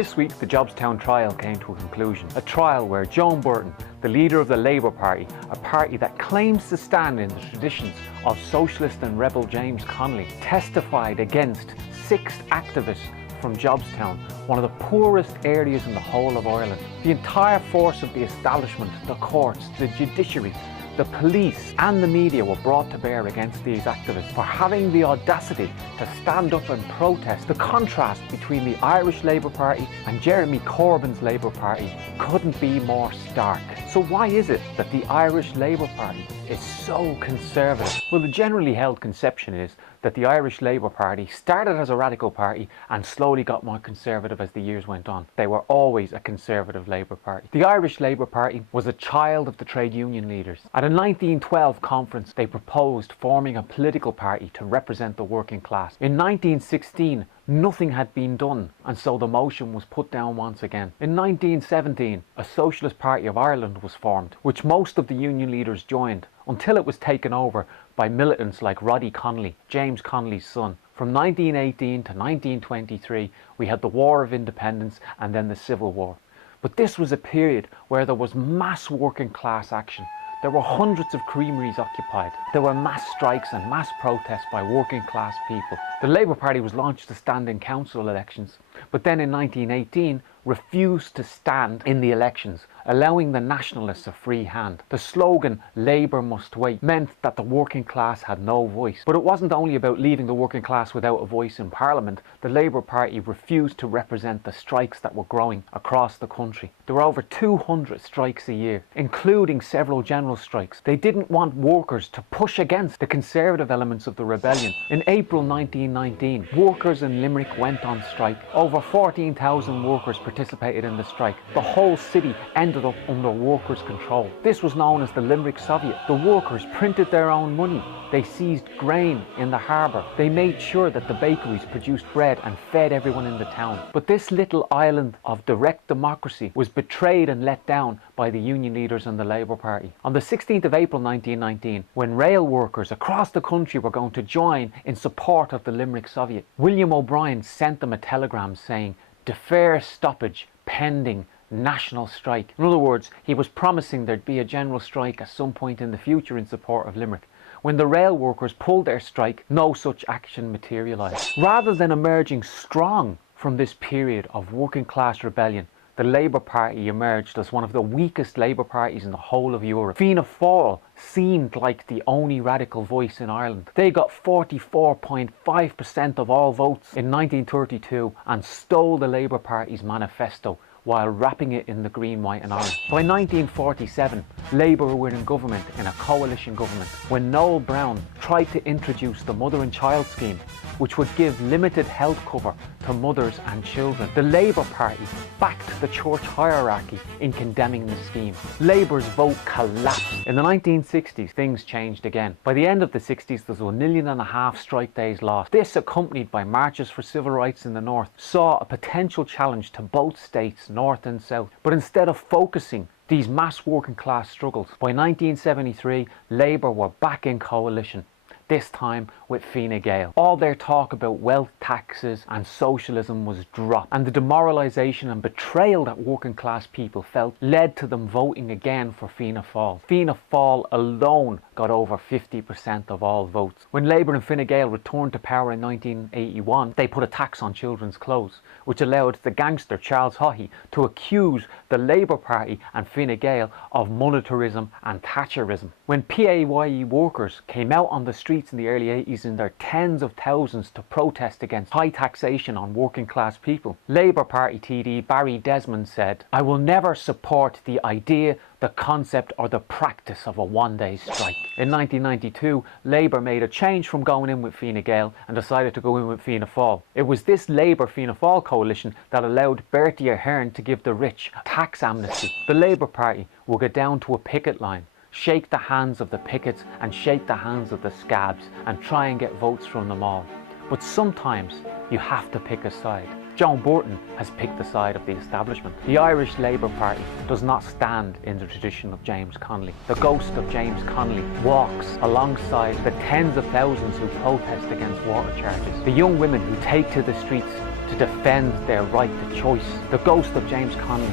this week, the Jobstown trial came to a conclusion. A trial where Joan Burton, the leader of the Labour Party, a party that claims to stand in the traditions of socialist and rebel James Connolly, testified against 6 activists from Jobstown, one of the poorest areas in the whole of Ireland. The entire force of the establishment, the courts, the judiciary, the police and the media were brought to bear against these activists for having the audacity to stand up and protest. The contrast between the Irish Labour Party and Jeremy Corbyn's Labour Party couldn't be more stark. So why is it that the Irish Labour Party is so conservative? Well, the generally held conception is that the Irish Labour Party started as a radical party and slowly got more conservative as the years went on. They were always a conservative Labour Party. The Irish Labour Party was a child of the trade union leaders. At a 1912 conference, they proposed forming a political party to represent the working class. In 1916, nothing had been done, and so the motion was put down once again. In 1917, a Socialist Party of Ireland was formed, which most of the union leaders joined, until it was taken over by militants like Roddy Connolly, James Connolly's son. From 1918 to 1923, we had the War of Independence and then the Civil War. But this was a period where there was mass working class action. There were hundreds of creameries occupied. There were mass strikes and mass protests by working class people. The Labour Party was launched to stand in council elections, but then in 1918 refused to stand in the elections, allowing the nationalists a free hand. The slogan "Labour must wait" meant that the working class had no voice. But it wasn't only about leaving the working class without a voice in Parliament. The Labour Party refused to represent the strikes that were growing across the country. There were over 200 strikes a year, including several general strikes. They didn't want workers to push against the conservative elements of the rebellion. In April 1919, workers in Limerick went on strike. Over 14,000 workers participated in the strike. The whole city ended up under workers' control. This was known as the Limerick Soviet. The workers printed their own money. They seized grain in the harbour. They made sure that the bakeries produced bread and fed everyone in the town. But this little island of direct democracy was betrayed and let down by the union leaders and the Labour Party. On the 16th of April 1919, when rail workers across the country were going to join in support of the Limerick Soviet, William O'Brien sent them a telegram saying, "Defer stoppage pending national strike." In other words, he was promising there'd be a general strike at some point in the future in support of Limerick. When the rail workers pulled their strike, no such action materialised. Rather than emerging strong from this period of working class rebellion, the Labour Party emerged as one of the weakest Labour parties in the whole of Europe. Fianna Fáil seemed like the only radical voice in Ireland. They got 44.5% of all votes in 1932 and stole the Labour Party's manifesto while wrapping it in the green, white and orange. By 1947, Labour were in government in a coalition government when Noel Browne tried to introduce the Mother and Child Scheme, which would give limited health cover to mothers and children. The Labour Party backed the church hierarchy in condemning the scheme. Labour's vote collapsed. In the 1960s, things changed again. By the end of the 60s, there was 1.5 million strike days lost. This, accompanied by marches for civil rights in the north, saw a potential challenge to both states, north and south. But instead of focusing these mass working class struggles, by 1973, Labour were back in coalition, this time with Fine Gael. All their talk about wealth taxes and socialism was dropped, and the demoralisation and betrayal that working class people felt led to them voting again for Fianna Fáil. Fianna Fáil alone got over 50% of all votes. When Labour and Fine Gael returned to power in 1981, they put a tax on children's clothes, which allowed the gangster Charles Haughey to accuse the Labour Party and Fine Gael of monetarism and Thatcherism. When PAYE workers came out on the streets in the early 80s in their tens of thousands to protest against high taxation on working class people, Labour Party TD Barry Desmond said, "I will never support the idea, the concept or the practice of a one-day strike." In 1992, Labour made a change from going in with Fine Gael and decided to go in with Fianna Fáil. It was this Labour-Fianna Fáil coalition that allowed Bertie Ahern to give the rich a tax amnesty. The Labour Party will get down to a picket line, shake the hands of the pickets and shake the hands of the scabs and try and get votes from them all. But sometimes you have to pick a side. Joan Burton has picked the side of the establishment. The Irish Labour Party does not stand in the tradition of James Connolly. The ghost of James Connolly walks alongside the tens of thousands who protest against water charges, the young women who take to the streets to defend their right to choice. The ghost of James Connolly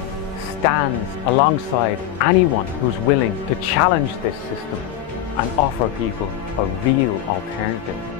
stands alongside anyone who's willing to challenge this system and offer people a real alternative.